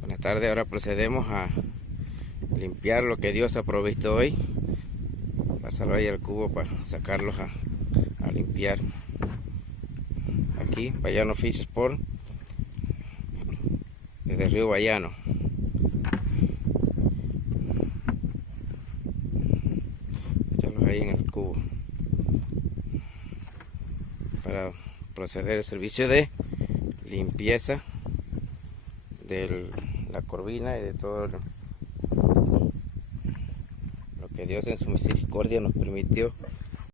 Buenas tardes, ahora procedemos a limpiar lo que Dios ha provisto hoy. Pasarlo ahí al cubo para sacarlos a limpiar. Aquí, Bayano Fish Sport, desde el río Bayano. Echarlos ahí en el cubo para proceder al servicio de limpieza de la corvina y de todo lo que Dios en su misericordia nos permitió